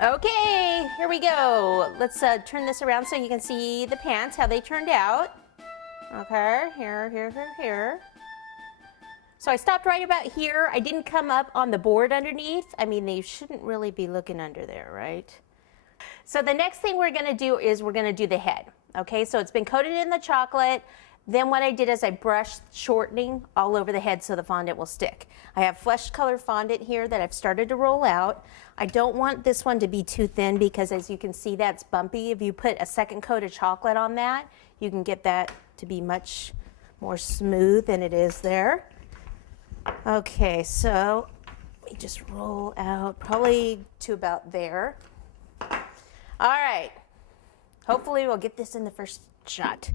Okay, here we go. Let's turn this around so you can see the pants, how they turned out. Okay, here. So I stopped right about here. I didn't come up on the board underneath. I mean, they shouldn't really be looking under there, right? So the next thing we're gonna do is we're gonna do the head. Okay, so it's been coated in the chocolate. Then what I did is I brushed shortening all over the head so the fondant will stick. I have flesh color fondant here that I've started to roll out. I don't want this one to be too thin because as you can see, that's bumpy. If you put a second coat of chocolate on that, you can get that to be much more smooth than it is there. Okay, so we just roll out probably to about there. All right, hopefully we'll get this in the first shot.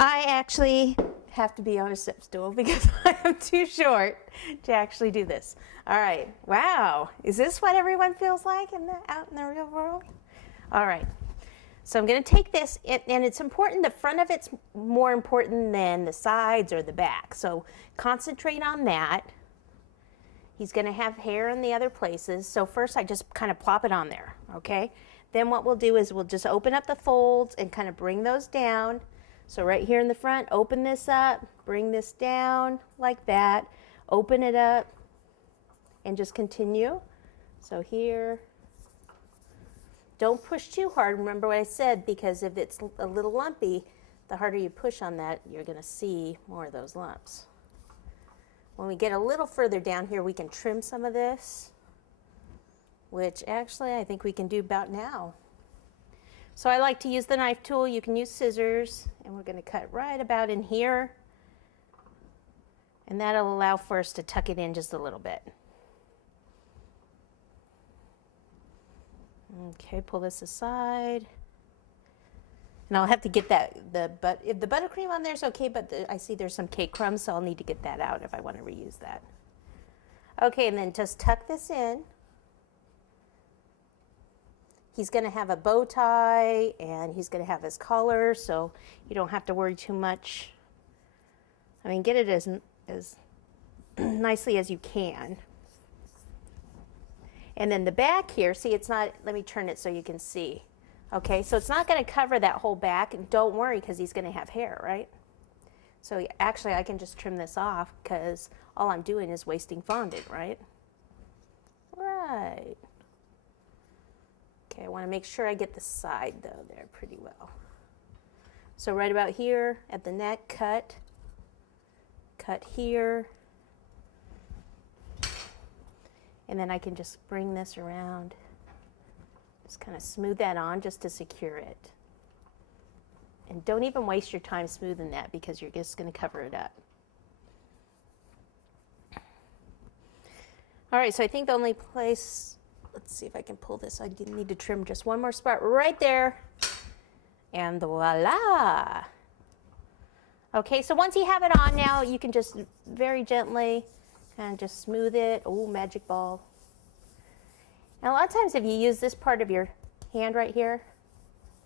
I actually have to be on a step stool because I am too short to actually do this. All right, wow, is this what everyone feels like out in the real world? All right, so I'm gonna take this, and it's important, the front of it's more important than the sides or the back, so concentrate on that. He's gonna have hair in the other places, so first I just kind of plop it on there, okay? Then what we'll do is we'll just open up the folds and kind of bring those down. So right here in the front, open this up, bring this down like that, open it up, and just continue. So here, don't push too hard. Remember what I said, because if it's a little lumpy, the harder you push on that, you're gonna see more of those lumps. When we get a little further down here, we can trim some of this, which actually I think we can do about now. So I like to use the knife tool. You can use scissors, and we're going to cut right about in here, and that'll allow for us to tuck it in just a little bit. Okay, pull this aside, and I'll have to get if the buttercream on there is okay, but I see there's some cake crumbs, so I'll need to get that out if I want to reuse that. Okay, and then just tuck this in. He's going to have a bow tie, and he's going to have his collar, so you don't have to worry too much. I mean, get it as nicely as you can. And then the back here, see, it's not, let me turn it so you can see. Okay, so it's not going to cover that whole back, and don't worry because he's going to have hair, right? So actually, I can just trim this off because all I'm doing is wasting fondant, right? Right. Okay, I want to make sure I get the side though there pretty well. So right about here at the neck, cut here, and then I can just bring this around, just kind of smooth that on just to secure it. And don't even waste your time smoothing that because you're just going to cover it up. All right, so I think the only place, let's see if I can pull this. I need to trim just one more spot right there. And voila. Okay, so once you have it on now, you can just very gently kind of just smooth it. Oh, magic ball. And a lot of times if you use this part of your hand right here,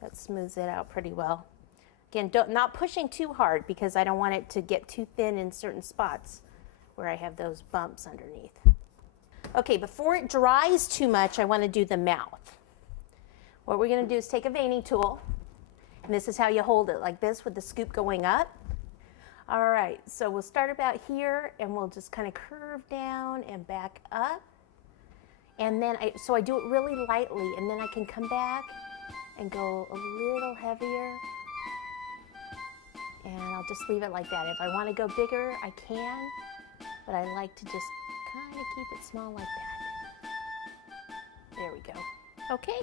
that smooths it out pretty well. Again, not pushing too hard because I don't want it to get too thin in certain spots where I have those bumps underneath. Okay, before it dries too much, I want to do the mouth. What we're going to do is take a veining tool, and this is how you hold it, like this with the scoop going up. All right, so we'll start about here, and we'll just kind of curve down and back up. And then, so I do it really lightly, and then I can come back and go a little heavier, and I'll just leave it like that. If I want to go bigger, I can, but I like to just kind of keep it small like that. There we go. Okay.